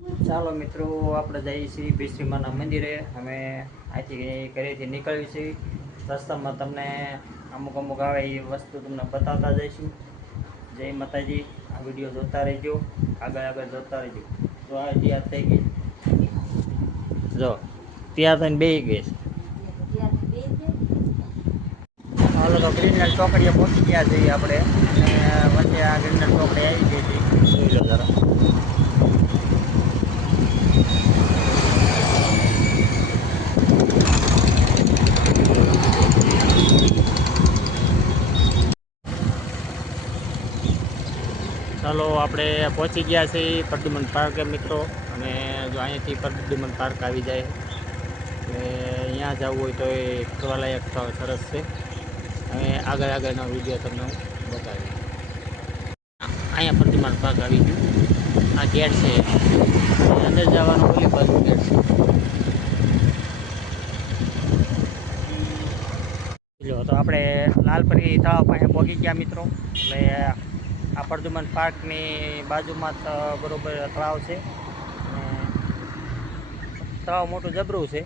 ચાલો મિત્રો, આપણે જઈએ છીએ ભીશ્રીમાના મંદિરે. અમે અહીંથી ઘરેથી નીકળીએ છીએ. રસ્તામાં તમને અમુક અમુક આવે એ વસ્તુ તમને બતાવતા જઈશું. જય માતાજી. આ વિડીયો જોતા રહેજો, આગળ આગળ જોતા રહેજો. તો આ તૈયાર થઈ ગઈ, જો તૈયાર થઈને બેસી ગઈ છે. હાલો તો ગ્રીનલેન્ડ ચોકડીએ પહોંચી ગયા છીએ આપણે, અને વચ્ચે આ ગ્રીનલેન્ડ ચોકડી આવી ગઈ હતી. જોઈ લો જરા. ચાલો આપણે પહોંચી ગયા છીએ પ્રદ્યુમન પાર્કે મિત્રો. અને જો અહીંયાથી પ્રદ્યુમન પાર્ક આવી જાય એટલે અહીંયા જવું હોય તો એ ફરવાલાયક સરસ છે. હવે આગળ આગળનો વિડીયો તમને હું બતાવીશ. અહીંયા પ્રદ્યુમન પાર્ક આવી ગયું. આ ગેટ છે, અંદર જવાનું ઓલી બાજુ ગેટ છે. જો તો આપણે લાલપરી તળાવ પાસે પહોંચી ગયા મિત્રો. એટલે આ પ્રદ્યુમન પાર્કની બાજુમાં જ બરોબર તળાવ છે. અને તળાવ મોટું જબરું છે.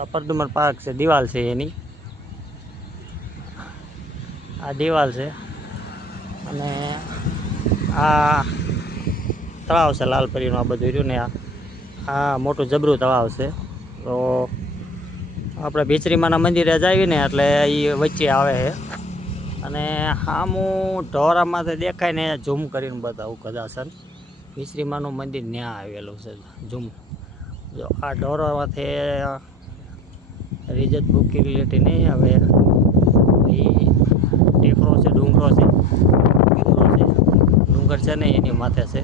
આ પ્રદ્યુમન પાર્ક છે, દિવાલ છે એની. આ દિવાલ છે અને આ તળાવ છે લાલપરીનું. આ બધું રહ્યું ને આ મોટું જબરું તળાવ છે. તો આપણે ભીચરીમાના મંદિરે જાવી ને એટલે એ વચ્ચે આવે છે. અને આમું ઢોરામાંથી દેખાય ને ઝૂમ કરીને બતાવું કદાચ ભીચરીમાનું મંદિર ત્યાં આવેલું છે. ઝૂમ જો આ ઢોરામાંથી રિજત બુકી રિલેટી નહીં હવે એ ટેકરો છે, ડુંગરો છે, ડુંગર છે ને એની માથે છે.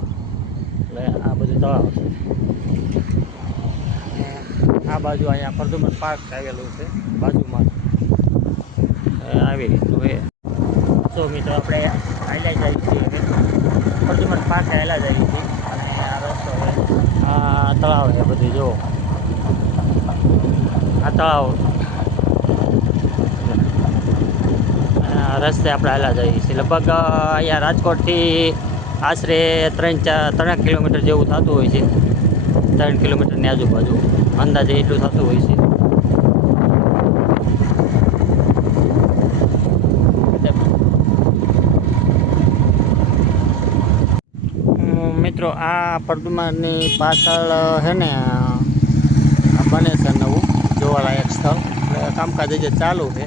એટલે આ બધું તળાવ છે. આ બાજુ અહીંયા પ્રદ્યુમન પાર્ક આવેલું છે બાજુમાં. આવી રીતનું એ તો મિત્રો આપણે હાલ્યા જઈએ છીએ હવે પ્રદ્યુમન પાર્ક હાલ્યા જઈએ છીએ. અને આ રસ્તો હવે આ તળાવ છે બધું જો આ તળાવ રસ્તે આપણે હાલ્યા જઈએ છીએ. લગભગ અહીંયા રાજકોટથી આશરે 3 કિલોમીટર જેવું થતું હોય છે. 3 કિલોમીટરની આજુબાજુ અંદાજે એટલું થતું હોય છે. મિત્રો આ પ્રદ્યુમનની પાછળ છે ને આ બને છે નવું જોવાલાયક સ્થળ. એટલે કામકાજ જે ચાલુ છે.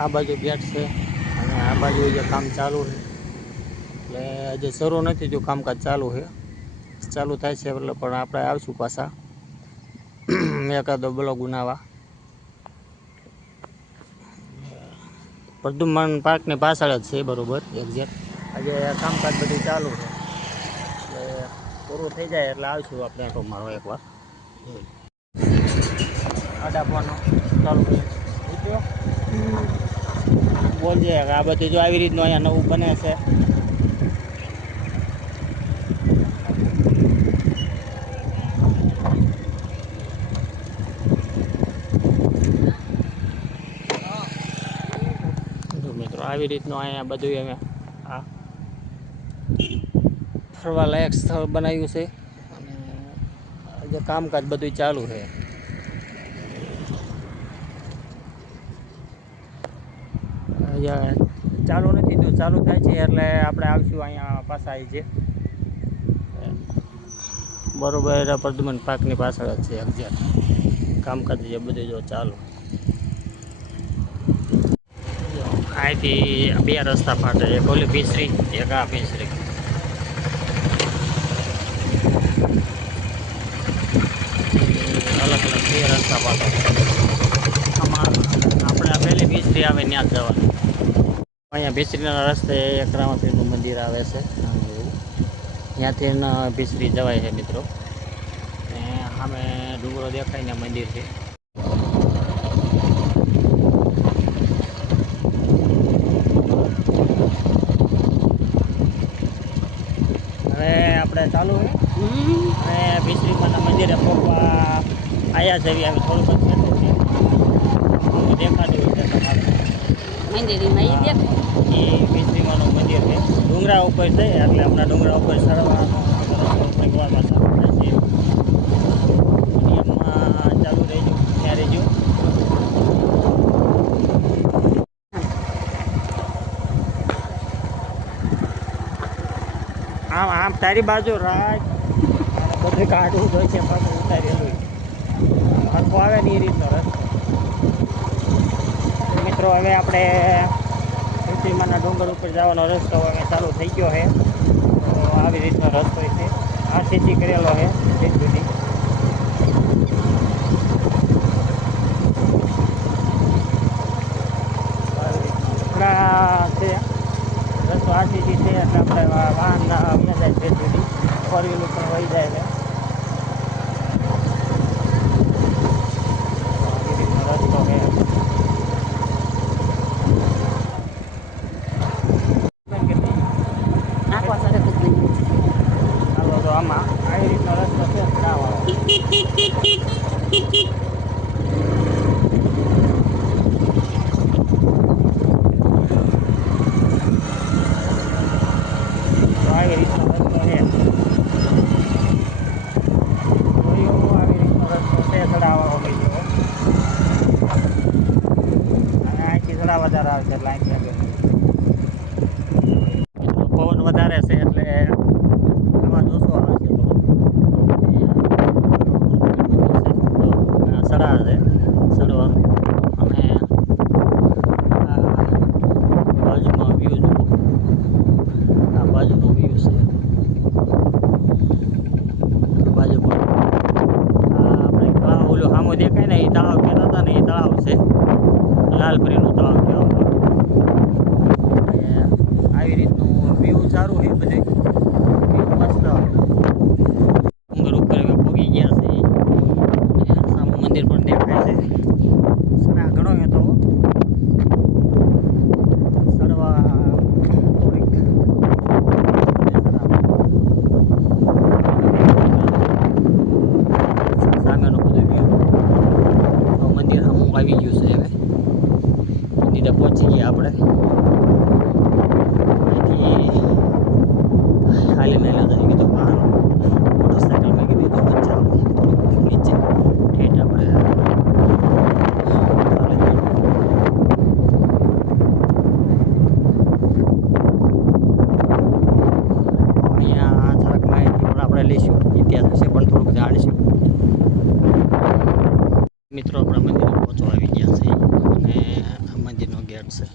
આ બાજુ ગેટ છે અને આ બાજુ જે કામ ચાલુ છે. એટલે હજી શરૂ નથી જો કામકાજ ચાલુ છે. ચાલુ થાય છે એટલે પણ આપણે આવશું પાછા એકાદો બ્લોગ બનાવવા. પ્રદ્યુમન પાર્કની પાછળ જ છે બરાબર એક્ઝેક્ટ. આજે કામકાજ બધું ચાલુ છે એટલે પૂરું થઈ જાય એટલે આવશું આપણે આટો મારો એકવાર. આડાપવાનો ચાલુ બોલજે આ બધું જો આવી રીતનું અહીંયા નવું બને છે. મિત્રો આવી રીતનું અહીંયા બધું અમે આ ફરવા લાયક સ્થળ બનાવ્યું છે. અને જે કામકાજ બધું ચાલુ છે. ચાલુ નથી તો ચાલુ થાય છે એટલે આપણે આવશું અહીંયા પાછા આવી છે બરોબર. પ્રદ્યુમન પાર્કની પાછળ જ છે એક્ઝેક્ટ કામકાજ જે બધું જો ચાલુ. અહીંથી 2 રસ્તા ફાટે, એક ઓલી ભીસરી એક આ ભીસરી. અલગ અલગ 2 રસ્તા ફાટે. આમાં આપણે આ પહેલી ભીસરી આવે ત્યાં જ જવાનું. અહીંયા ભીસરીના રસ્તે એક રામાપીરનું મંદિર આવે છે એવું. ત્યાંથી ભીસરી જવાય છે મિત્રો. ને સામે ડુંગરો દેખાય ને મંદિર છે. હવે આપણે ચાલુ અને ભીસરીમાના મંદિરે પહોંચવા આવ્યા છે. અમે થોડુંક દેખાતું હોય છે તમારે મંદિરમાં એ ભીસરીમાનું મંદિર છે. ડુંગરા ઉપર છે એટલે હમણાં ડુંગરા ઉપર ચડવાનું સગવામાં ચાલુ થશે. મીડિયમમાં ચાલુ રહેજો, ત્યાં રહેજો. આમ તારી બાજુ રાજ બધું કાઢવું હોય છે, પાછું ઉતારેલું હરખો આવે ને એ રીતનો રસ્તો. મિત્રો હવે આપણે ઋષિમાના ડુંગર ઉપર જવાનો રસ્તો હવે ચાલુ થઈ ગયો છે. તો આવી રીતનો રસ્તો છે, આ સીધી કરેલો છે સુધી. છે રસ્તો આ સીધી છે એટલે આપણે વાહન આવી જાય છે સુધી, ફોર વ્હીલર પણ વહી જાય છે. રસ્તો છે હાલો, તો આમાં આવી રીતનો રસ્તો છે. આવી રીતનો રસ્તો છે, આવી રીતનો રસ્તો છે ચડાવવાનો બીજો. અને અહીંથી થોડા વધારે આવશે એટલે અહીંથી પવન વધારે છે એટલે અવાજ ઓછો આવે છે. સડા છે સડવાનું. અને બાજુમાં વ્યૂ જુઓ, આ બાજુનો વ્યૂ છે. બાજુમાં આપણે તળાવ ઓલું સામો દેખાય ને એ તળાવ કહેતા હતા ને, એ તળાવ છે લાલપરીનું તળાવ કહેવામાં. આવી રીતનું વ્યૂ સારું છે બધે, વ્યૂ મસ્ત. ડુંગર ઉપર હવે પહોંચી ગયા છે. સામું મંદિર પણ દેખાય છે. સડા ઘણો હતો, સડવા થોડીક સામેનું બધું વ્યૂ. તો મંદિર સામું આવી ગયું છે. હવે મંદિરે પહોંચી ગયા આપણે. ખાલી નહીં લેતા કીધું વાહન મોટરસાઇકલ મેં કીધું તો વચ્ચે થોડુંક નીચે ઠેઠ આપણે અહીંયા થોડાક માહિતી પણ આપણે લઈશું, ઇતિહાસ વિશે પણ થોડુંક જાણીશું. મિત્રો આપણા મંદિરે પહોંચવા આવી ગયા છે અને આ મંદિરનો ગેટ છે.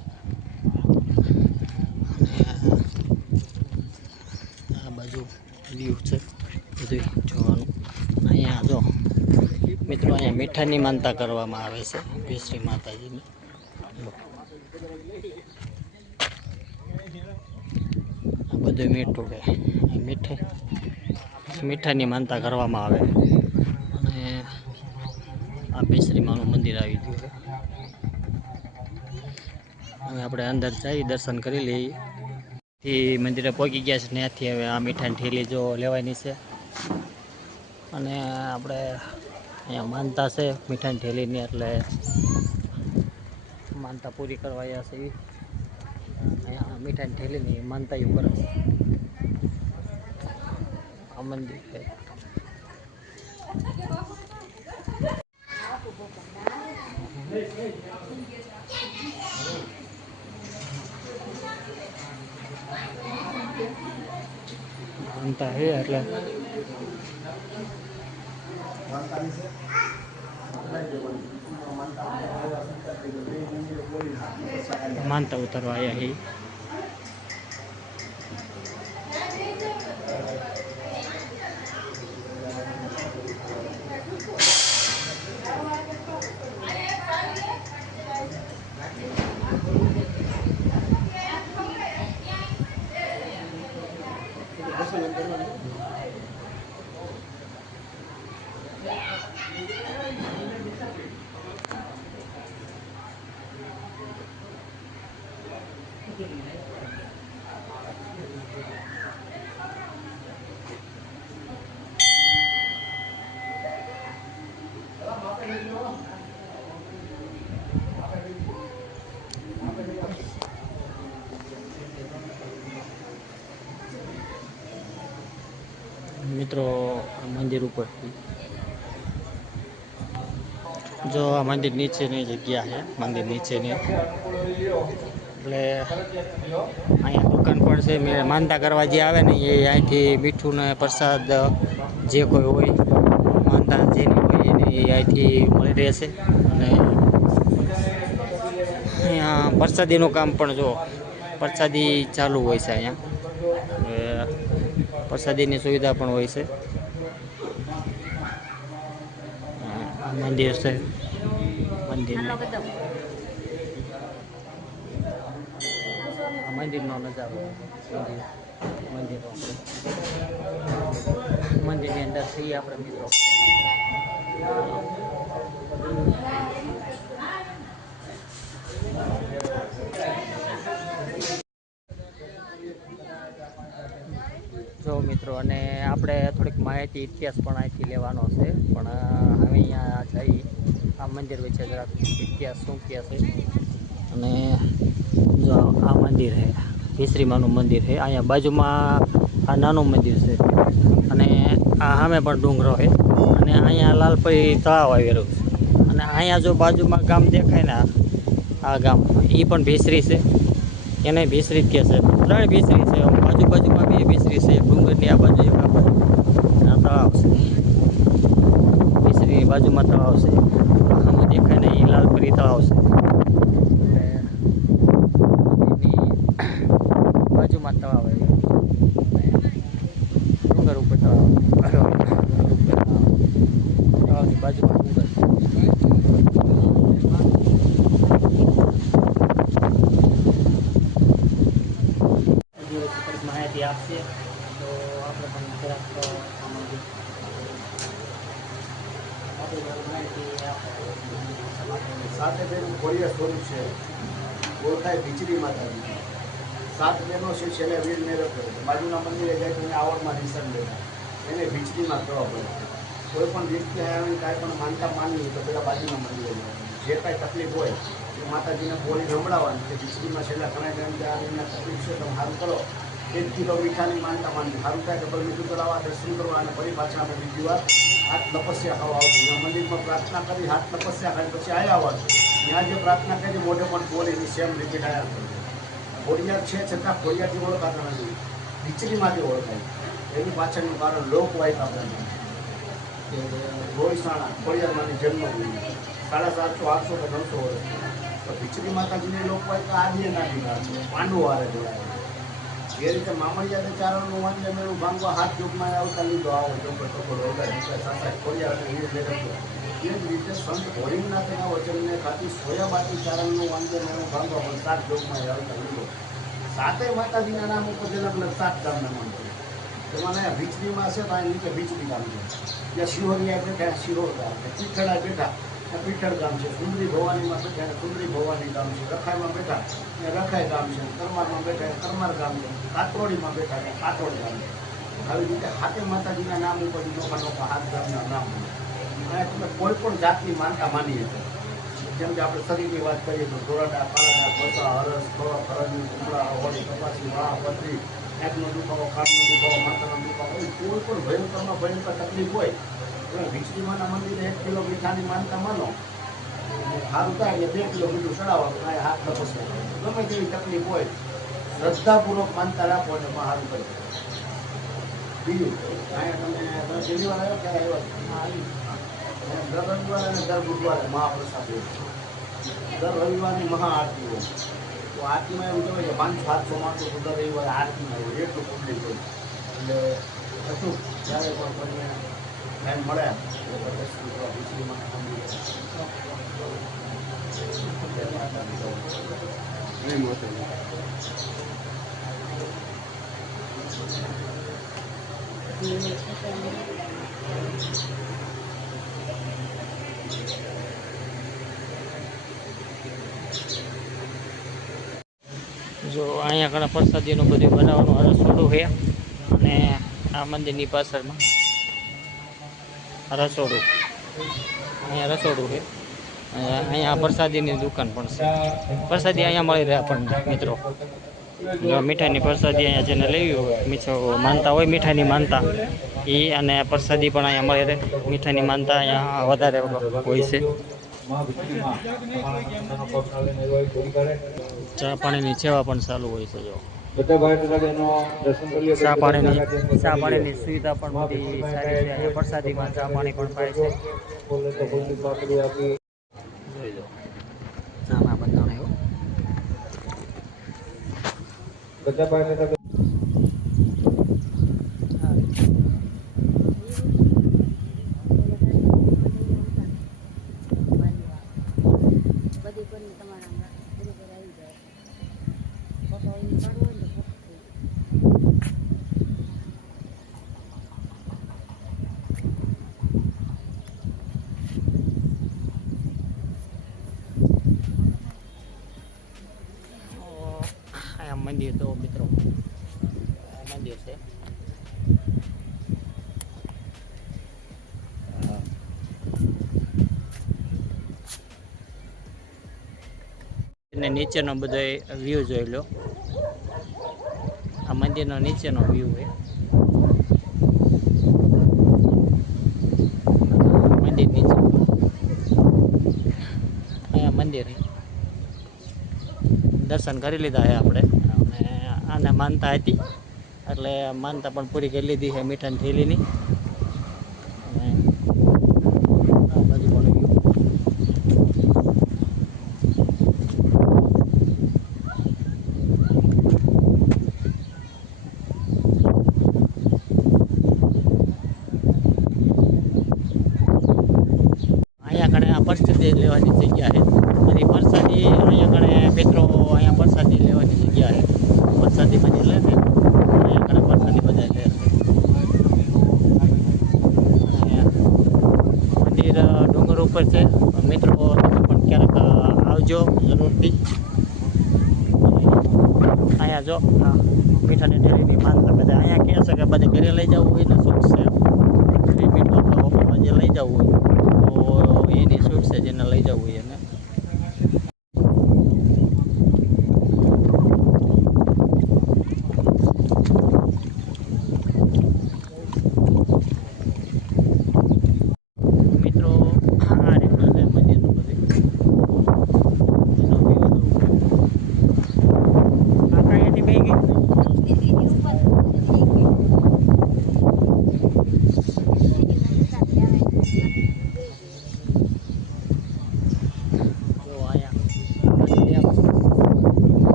આ બાજુ વ્યૂ છે બધું જોવાનું. અહીંયા જો મિત્રો, અહીંયા મીઠાની માનતા કરવામાં આવે છે ભેશ્રી માતાજીની. આ બધું મીઠું છે, મીઠાની માનતા કરવામાં આવે. અને આ ભેશ્રી માનું મંદિર આવી ગયું છે. હવે આપણે અંદર જઈ દર્શન કરી લઈએ. મંદિરે પહોંચી ગયા છે, ત્યાંથી હવે આ મીઠાઈની ઠેલી જો લેવાની છે. અને આપણે અહીંયા માનતા છે મીઠાઈની ઠેલીની, એટલે માનતા પૂરી કરવા આવ્યા છે. અહીંયા મીઠાઈની ઠેલીની માનતા એવું કરે છે. આ મંદિર છે. માનતા છે એટલે માનતા ઉતરવા આવ્યા છે. મિત્રો મંદિર ઉપર જો આ મંદિર નીચેની જગ્યા છે, મંદિર નીચેની એટલે અહીંયા દુકાન પણ છે. મેં માનતા કરવા જે આવે ને એ અહીંથી મીઠું ને પ્રસાદ જે કોઈ હોય માનતા જેની હોય એને અહીંથી મળી રહેશે. અને અહીંયા પ્રસાદીનું કામ પણ જો પ્રસાદી ચાલુ હોય છે. અહીંયા પ્રસાદીની સુવિધા પણ હોય છે. મંદિર છે, મંદિરનો નજારો, મંદિરની અંદર છીએ આપણે મિત્રો. જો મિત્રો, અને આપણે થોડીક માહિતી ઇતિહાસ પણ અહીંથી લેવાનો છે. પણ હવે અહીંયા જઈ આ મંદિર વિશે જરાક ઇતિહાસ શું કહે છે. અને જો આ મંદિર છે, ભીસરીમાનું મંદિર છે. અહીંયા બાજુમાં આ નાનું મંદિર છે અને આ સામે પણ ડુંગરો છે. અને અહીંયા લાલપરી તળાવ આવેલું છે. અને અહીંયા જો બાજુમાં ગામ દેખાય ને, આ ગામ એ પણ ભીસરી છે, એને ભીસરી જ કહે છે. 3 ભીસરી છે, બાજુમાં 2 ભીસરી છે. ડુંગરની આ બાજુ એક આ બાજુ આ તળાવ છે. ભીસરીની બાજુમાં તળાવ છે. આમાં દેખાય ને એ લાલપરી તળાવ છે. બાજુમાં તળાવ ડુંગર ઉપર તળાવની બાજુમાં ડુંગર. માહિતી આપશે તો આપણે પણ જરાક સાથે બેનું ખોડિયા સ્વરૂપ છે, ઓળખાય ભીચરી માતાજી. 7 બહેનો છે, છેલ્લે વીર મેળવ કરે. બાજુના મંદિરે જાય તો આવડમાં નિશાન લેતા એને ભીચરીમાં કરવા પડે. કોઈ પણ વ્યક્તિ આવીને કાંઈ પણ માનતા માનવી હોય તો પેલા બાજુના મંદિરે જાય. જે કાંઈ તકલીફ હોય એ માતાજીને બોલી સંભળાવવાની કે ભીચરીમાં છેલ્લા ઘણા ટાઈમ ત્યાં એમને તકલીફ છે, તમે સારું કરો. 1 કિલો મીઠાની માનતા માનવી, સારું થાય ડબલ મીઠું કરાવવા, દર્શન કરવા અને ફરી પાછા અમે બીજી વાર હાથ તપસ્યા ખાવા આવતું. મંદિરમાં પ્રાર્થના કરી હાથ તપસ્યા કરી પછી આવ્યા આવવાનું. ત્યાં જે પ્રાર્થના કરી મોઢે પણ બોલીની સેમ રિપીટ આવ્યા કરે. ખોડિયાર છે છતાં ખોડિયારથી ઓળખાતા નથી, ભીચરીમાંથી ઓળખાય. એની પાછળનું કારણ લોકવાયકા આપણે ગોળસાણા ખોડિયારમાંની જન્મભૂમિ 750 800 કે 900 વર્ષ. તો ભીચરી માતાજીની લોકવાયકા આદિ નાની છે, પાંડવો વારે જોડાય. એ રીતે મામડિયા ચારણનું વાંચે મેળું ભાંગવા હાથ યુગમાં આવતા લીધો આવો ચોપડો ખોડિયાર એ જ રીતે સંત હોરિંગનાથના વચનને ખાતી સોયાબાતી ચારણનું વાંચે મેળું ભાંગવા પણ 7 યુગમાં આવતા લીધો. 7 માતાજીના નામ ઉપર અલગ અલગ 7 ગામના નામ છે. એમાં ભીચરીમાં છે તો અહીં નીચે ભીચરી ગામ છે. ત્યાં શિહોરિયા બેઠા શિહોર ગામ છે, પીઠડા બેઠા પીઠળ ગામ છે, સુંદરી ભવાનીમાં બેઠા સુંદરી ભવાની ગામ છે, રખાઈમાં બેઠા રખાઈ ગામ છે, કરમારમાં બેઠા કરમાર ગામ છે, કાતરોડીમાં બેઠા કાતરોડ ગામ છે. આવી રીતે 7 માતાજીના નામ ઉપર નોખા 7 ગામના નામ. અને તમે કોઈ પણ જાતની માનતા માનીએ છીએ. જેમ કે આપણે શરીરની વાત કરીએ તો ધોરાડા, પાલાડા, બસા, હરસ, ખોળા, ખરજની, કુમળા, હોળી, કપાસી, વાહ, પથરી, એકનો દુખાવો, ખાટનો દુખાવો, માતાનો દુખાવો, કોઈ પણ ભયંકરમાં ભયંકર તકલીફ હોય તો ભીચરીમાના મંદિરે 1 કિલો મીઠાની માનતા માનો, સારું થાય એટલે 2 કિલો મીઠું ચડાવવાનું, આ હાથ તપસ્યા. ગમે તેવી તકલીફ હોય શ્રદ્ધાપૂર્વક માનતા રાખો એટલે સારું કરી. બીજું અહીંયા તમે શનિવાર આવ્યો ક્યારે આવ્યા? દર રવિવારે અને દર બુધવારે મહાપ્રસાદ હોય. દર રવિવારની મહાઆરતી હોય. તો આરતીમાં એવું કહેવાય કે 500-700 માણસો તો દર રવિવારે આરતીમાં હોય, એટલું પબ્લિક હોય. એટલે હતું જ્યારે પણ તમને ટાઈમ મળે એટલે દર્શન કરવા ભીચરીમાં જો અહીંયા ઘણા પ્રસાદીનું બધું બનાવવાનું રસોડું છે. અને આ મંદિરની પાછળમાં રસોડું, અહીંયા રસોડું છે. અહીંયા પ્રસાદીની દુકાન પણ છે. પ્રસાદી અહીંયા મળી રહે આપણને મિત્રો. મીઠાઈની પ્રસાદી અહીંયા જેને લેવી હોય, મીઠો માનતા હોય મીઠાઈની માનતા એ અને પ્રસાદી પણ અહીંયા મળે છે. મીઠાઈની માનતા અહીંયા વધારે હોય છે. ચા પાણીની સેવા પણ ચાલુ હોય છે. જો ચા પાણીની સુવિધા પણ બધી સારી છે. અહીંયા પ્રસાદીમાં ચા પાણી પણ થાય છે. જોઈ લો ચામાં બધાને એવું મંદિર તો મિત્રો મંદિર છે. અને નીચેનો બધો વ્યૂ જોઈ લો. આ મંદિરનો નીચેનો વ્યૂ છે. મંદિર નીચે અહીંયા મંદિર દર્શન કરી લીધા છે આપણે. આને માનતા હતી એટલે માનતા પણ પૂરી કરી લીધી છે મીઠાની થેલીની. અને આ બાજુ પણ અહીંયા કણે આ પ્રસાદી લેવાની જગ્યા છે. અને પ્રસાદી અહીંયા કણે મિત્રો અહીંયા પ્રસાદી લેવાની જગ્યા છે. પ્રસાદી બધી લે ને અહીંયા કણે પ્રસાદી બધા લે. મંદિર ડુંગર ઉપર છે. મિત્રો તમે પણ ક્યારેક આવજો જરૂરથી. અહીંયા જો મીઠાની થેલીની માનતા બધા અહીંયા કહે છે કે બધે ઘરે લઈ જવું હોય ને શું છે મીઠું આપણા ઓફરમાં જે લઈ જવું હોય તો એની છૂટ છે જેને લઈ જવું હોય એને. મિત્રો આ રીતનું છે મંદિરનું બધું. એનો વ્યૂ આ કાંઈથી બે ગઈ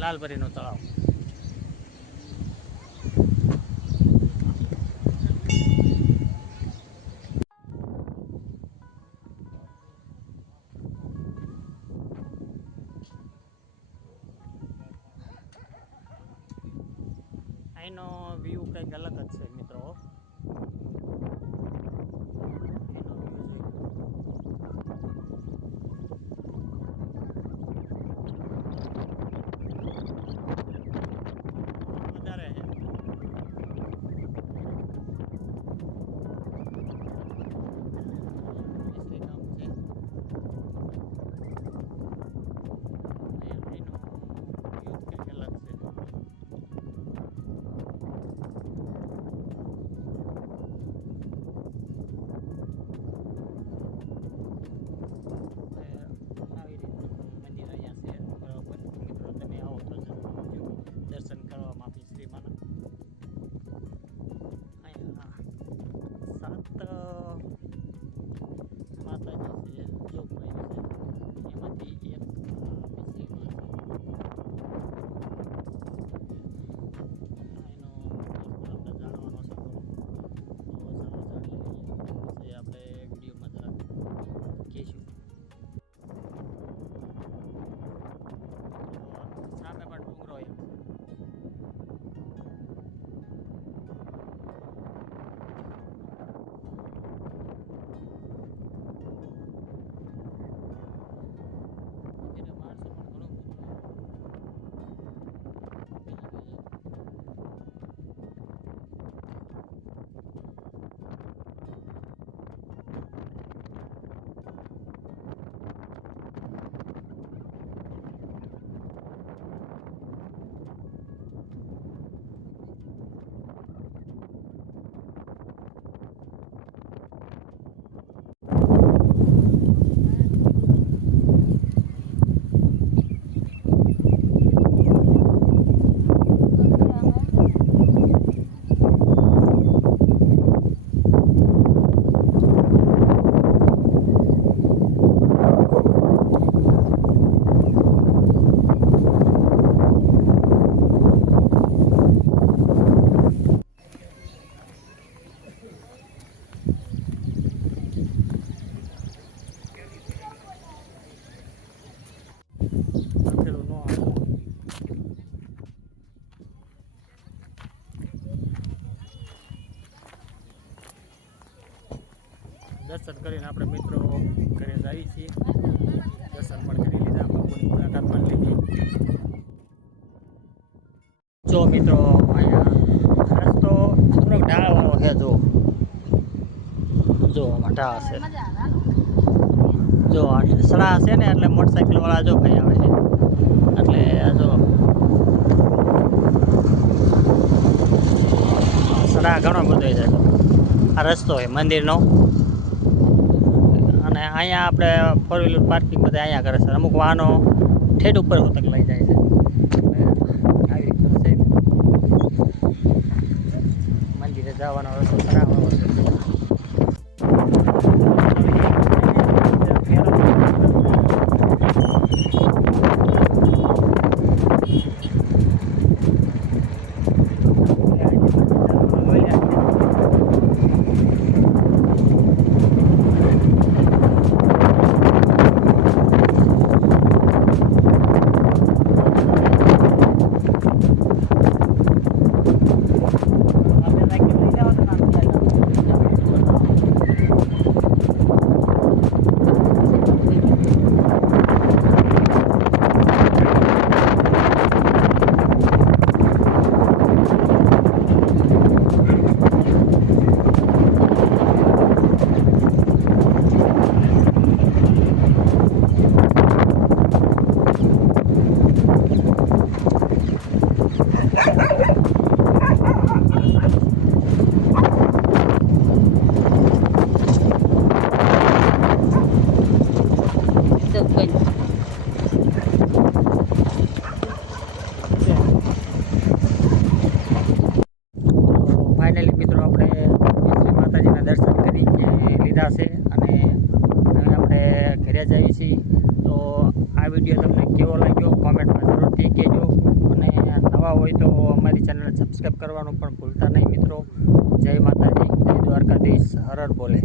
લાલપરીનું તળાવ. અહીંનો વ્યૂ કંઈક અલગ જ છે મિત્રો. એનો વ્યૂ વધારે છે. મિસ્ત્રી કામ છે. અહીંનો વ્યૂ કંઈક અલગ છે. દર્શન કરીને આપણે મિત્રો ઘરે જ આવી છીએ. દર્શન પણ કરી લીધા, બાપુની મુલાકાત પણ લીધી. જો મિત્રો અહીંયા રસ્તો થોડોક ઢાળવાળો છે. જો આમાં ઢાળ છે. જો આ સડા છે ને એટલે મોટરસાઇકલ વાળા જો ભાઈ આવે છે. એટલે જો સડા ઘણો બધો છે. આ રસ્તો છે મંદિરનો. અને અહીંયા આપણે ફોર વ્હીલર પાર્કિંગ બધા અહીંયા કરે છે. અમુક વાહનો ઠેઠ ઉપર હોતક લઈ જાય છે. આવી રીતે છે. મંદિરે જવાનો રસ્તો સડાવવાનો છે. ફાઇનલી મિત્રો આપણે શ્રી માતાજીના દર્શન કરી લીધા છે અને હવે આપણે ઘરે જ આવી છીએ. તો આ વિડીયો તમને કેવો લાગ્યો કોમેન્ટમાં જરૂરથી કહેજો. અને નવા હોય તો અમારી ચેનલ સબસ્ક્રાઈબ કરવાનું પણ ભૂલતા નહીં મિત્રો. જય માતાજી, જય દ્વારકાધીશ, હર હર બોલે.